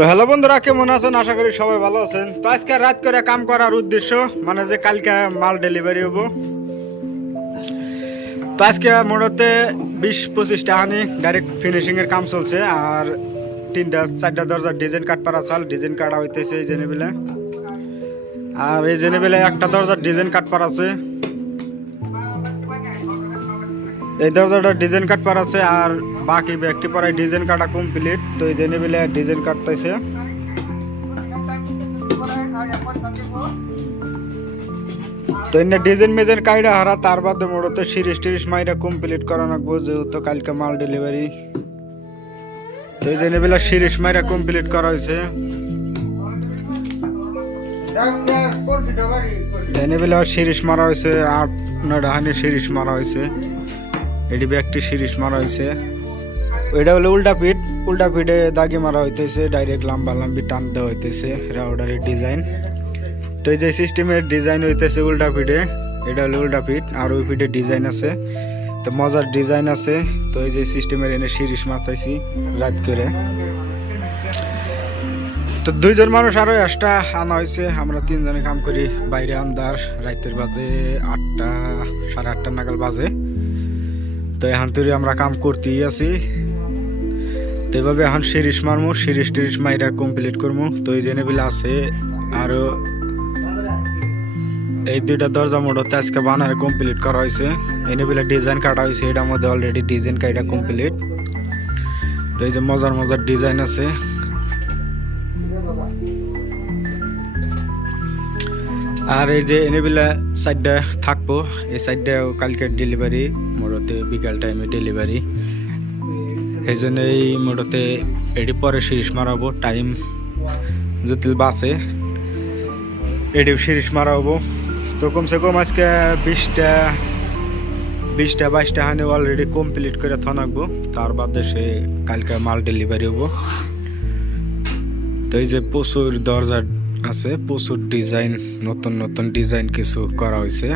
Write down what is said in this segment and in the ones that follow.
তো হ্যালো বন্ধুরা, কেমন আছেন? আশা করি সবাই ভালো আছেন। তো আজকে রাত করে কাম করার উদ্দেশ্য মানে যে কালকে মাল ডেলিভারি হবো। তো আজকে মোটামুটি 20-25টা হানি ডাইরেক্ট ফিনিশিং এর কাম চলছে। আর 3-4টা দরজার ডিজাইন কাট পারা চাল ডিজাইন কাটা হইতেছে এই জেনেবেলে। আর এই জেনেবেলে একটা দরজার ডিজাইন কাট পার আছে, এই দরজাটা ডিজাইন কাট পার আছে। আর বাকি ব্যক্তি পরায় ডিজাইন কাটা কমপ্লিট। তো এই জেনেবেলে ডিজাইন কাটতেছে। তো এনে ডিজাইন মেজাইন কাইডা হারা তার বাদে মোড়ত সিরিজ টিরিজ মাইরা কমপ্লিট করা লাগবো, যেহেতু কালকে মাল ডেলিভারি। তো এই জন্য বেলা সিরিজ মাইরা কমপ্লিট করা হয়েছে। এনে বেলা সিরিজ মারা হয়েছে 8-9টা হানি সিরিজ মারা হয়েছে। এটি একটি সিরিজ মারা হয়েছে। ওইটা হলো উল্টা পিঠে দাগি মারা হইতেছে, ডাইরেক্ট লম্বা লম্বি টান দেওয়া হইতেছে রাউডারের ডিজাইন। তো এই যে সিস্টেমের ডিজাইন হইতেছে উল্টা পিঠে, এটা হলো উল্টা পিঠ। আর ওই পিঠে ডিজাইন আছে, তো মজার ডিজাইন আছে। তো এই যে সিস্টেমের এনে সিরিজ মাথাইছি রাত করে। তো 2জন মানুষ আরো এক্সট্রা আনা হয়েছে। আমরা 3জনে কাম করি বাইরে। আন্দার রাতের বাজে 8টা, 8:30 নাগাল বাজে। তো এখন তৈরি আমরা কাম করতেই আছি। তো এভাবে এখন সিরিজ মারমু, সিরিজ টিরিজ মাইরা কমপ্লিট করবো। তো এই জেনে বিলে আছে আরো এই 2টা দরজা মোড়তে আজকে বানারে কমপ্লিট করা হয়েছে। এনে বিলে ডিজাইন কাটা হয়েছে, এটার মধ্যে অলরেডি ডিজাইন কাটা কমপ্লিট। তো এই যে মজার মজার ডিজাইন আছে। আর এই যে এনে বিলে সাইডটা থাকবো, এই সাইডটাও কালকে ডেলিভারি, মোড়তে বিকাল টাইমে ডেলিভারি। এই জন্য এই মোড়তে এটি পরে সিরিজ মারাবো, টাইম যদি বাঁচে এটিও সিরিজ মারাবো। তো কমসে কম আজকে 20টা-22টা হানি অলরেডি কমপ্লিট করে থাকবো। তার বাদে সে কালকে মাল ডেলিভারি হবো। তো এই যে প্রচুর দরজা আছে, প্রচুর ডিজাইন, নতুন নতুন ডিজাইন কিছু করা হয়েছে।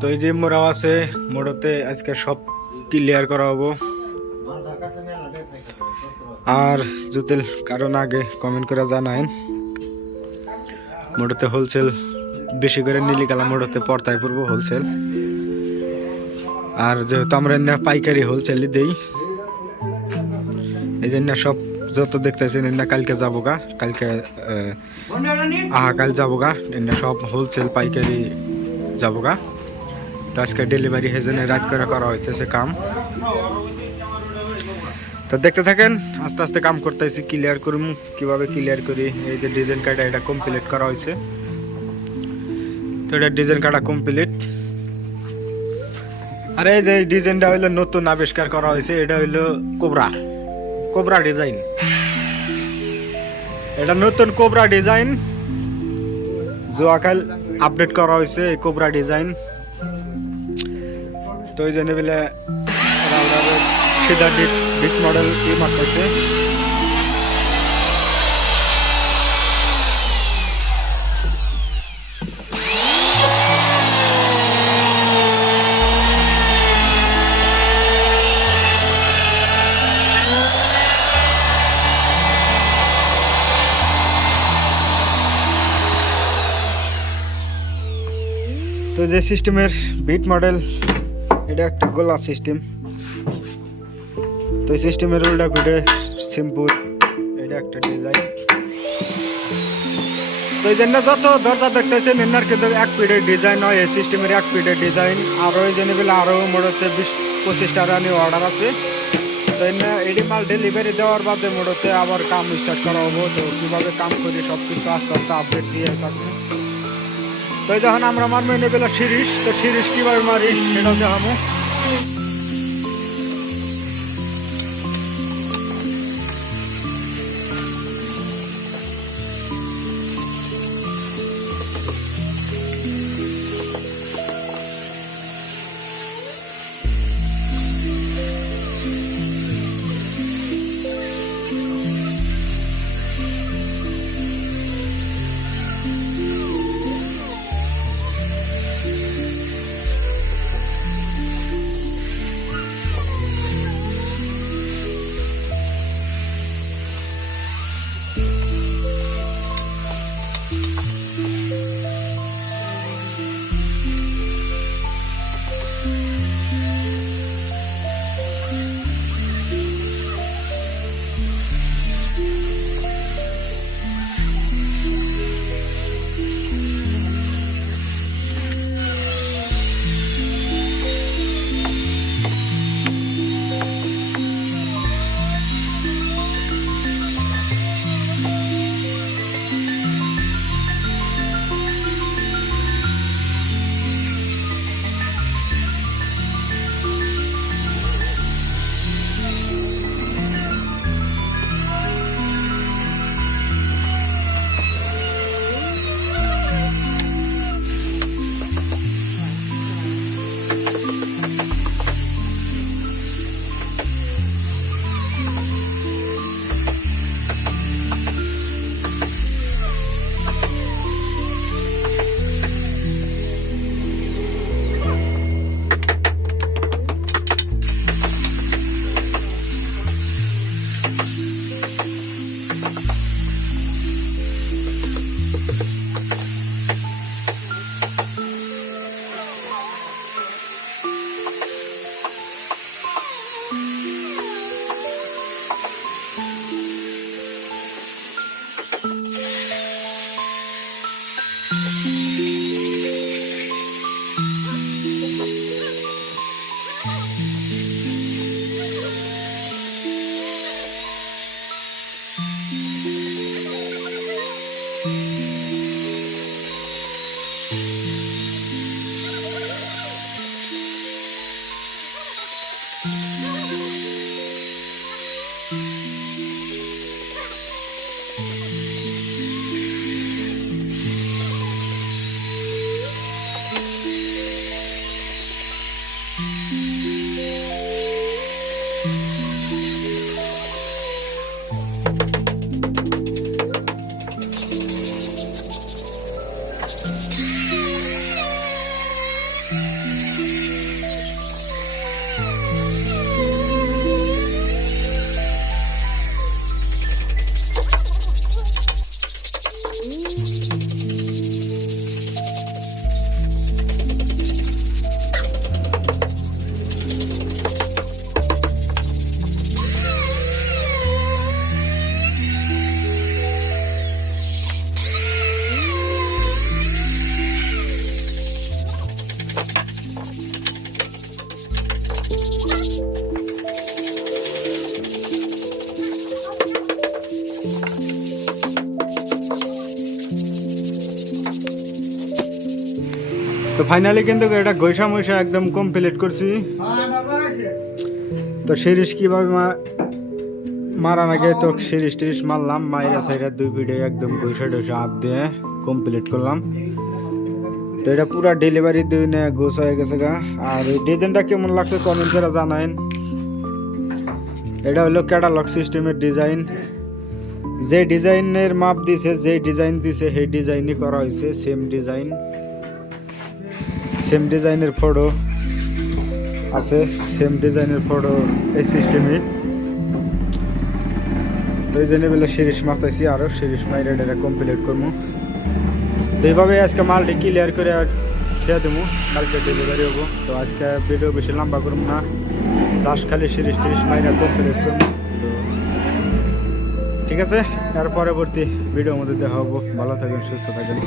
তো এই যে মোড়াও আছে, মোড়তে আজকে সব ক্লিয়ার করা হবো। আর যদি কারণ আগে কমেন্ট করে জানায়েন, মোড়তে হোলসেল বেশি করে নিলি কালা মোড়তে পর্তায় পড়বো হোলসেল। আর যেহেতু আমরা পাইকারি হোলসেলই দেই, এই জন্য সব যত দেখতেছেন এনে কালকে যাবো গা, কালকে কাল যাবো গা, এনে সব হোলসেল পাইকারি যাবো গা। তো আজকে ডেলিভারি হেজনে রাত করে করা হইতেছে কাম। তো দেখতে থাকেন, আস্তে আস্তে কাম করতেছি, ক্লিয়ার করুম কিভাবে ক্লিয়ার করি। এই যে ডিজাইন কাটা এটা কমপ্লিট করা হয়েছে। তো এটা ডিজাইন কাটা কমপ্লিট। আর এই যে ডিজাইনটা হইলো নতুন আবিষ্কার করা হয়েছে, এটা হইলো কোবরা ডিজাইন। এটা নতুন কোবরা ডিজাইন, জোয়াকাল আপডেট করা হয়েছে এই কোবরা ডিজাইন। তো এই জন্য বলে সিধা ডিট মডেল কি মারতেছে। তো যে সিস্টেমের বিট মডেল, এটা একটা গোলা সিস্টেম। তো এই সিস্টেমের উল্টা পিঠে সিম্পল, এটা একটা ডিজাইন। তো এই জন্য যত দরজা দেখতেছেন এনার কিন্তু এক পিঠের ডিজাইন হয়, এই সিস্টেমের এক পিঠের ডিজাইন। আরও এই জন্য বলে আরও মোড়তে 20-25টা রানি অর্ডার আছে। তো এডি মাল ডেলিভারি দেওয়ার বাদে মোড়তে আবার কাম স্টার্ট করা হবো। তো কীভাবে কাম করি সব কিছু আস্তে আস্তে আপডেট দিয়ে থাকবে। তো যখন আমরা মারবো এনে বেলা সিরিজ, তো সিরিজ কীভাবে মারি সেটাও দেখাবো। তো ফাইনালি কিন্তু এটা গৈসা মৈসা একদম কমপ্লিট করছি। তো শিরিষ কিভাবে মারা নাকি তো শিরিষ টিরিষ মারলাম, মাইরা সাইরা 2 ভিডিও একদম গৈসা টৈসা হাত দিয়ে কমপ্লিট করলাম। তো এটা পুরা ডেলিভারি দিনে গোছ হয়ে গেছে গা। আর এই ডিজাইনটা কেমন লাগছে কমেন্ট করে জানাইন। এটা হলো ক্যাটালগ সিস্টেমের ডিজাইন, যে ডিজাইনের মাপ দিছে, যে ডিজাইন দিছে সেই ডিজাইনই করা হয়েছে। সেম ডিজাইনের ফটো আছে, সেম ডিজাইনের ফটো এই সিস্টেমে। তো এই জন্য বলে শিরিষ মারতেছি, আরও শিরিষ মাইরে এটা কমপ্লিট করবো। তো এইভাবে আজকে মালটি ক্লিয়ার করে খেয়ে দেবো, কালকে ডেলিভারি হবো। তো আজকে ভিডিও বেশি লম্বা করবো না, জাস্ট খালি শিরিষ টিরিষ মাইরে কমপ্লিট করবো। তো ঠিক আছে, এর পরবর্তী ভিডিওর মধ্যে দেখা হবো। ভালো থাকেন, সুস্থ থাকেন।